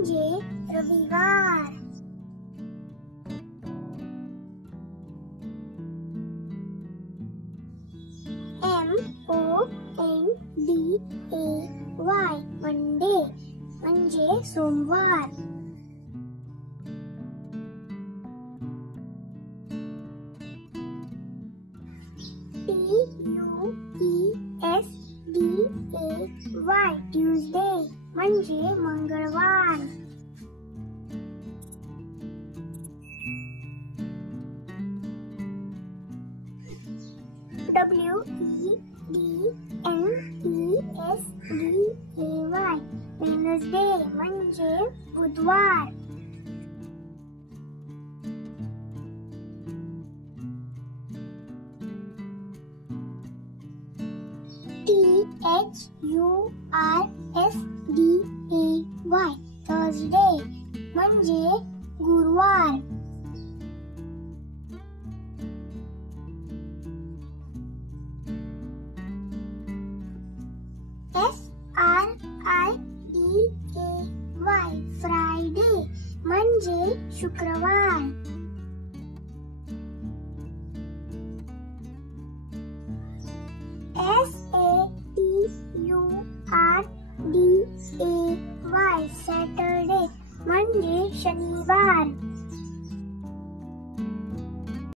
म्हणजे रविवार. MONDAY Monday म्हणजे सोमवार. TUESDAY ट्यूजडे म्हणजे मंगळवार. WEDNESDAY वेडनेसडे म्हणजे बुधवार. THURSDAY थर्सडे म्हणजे गुरुवार. FRIDAY फ्रायडे म्हणजे शुक्रवार.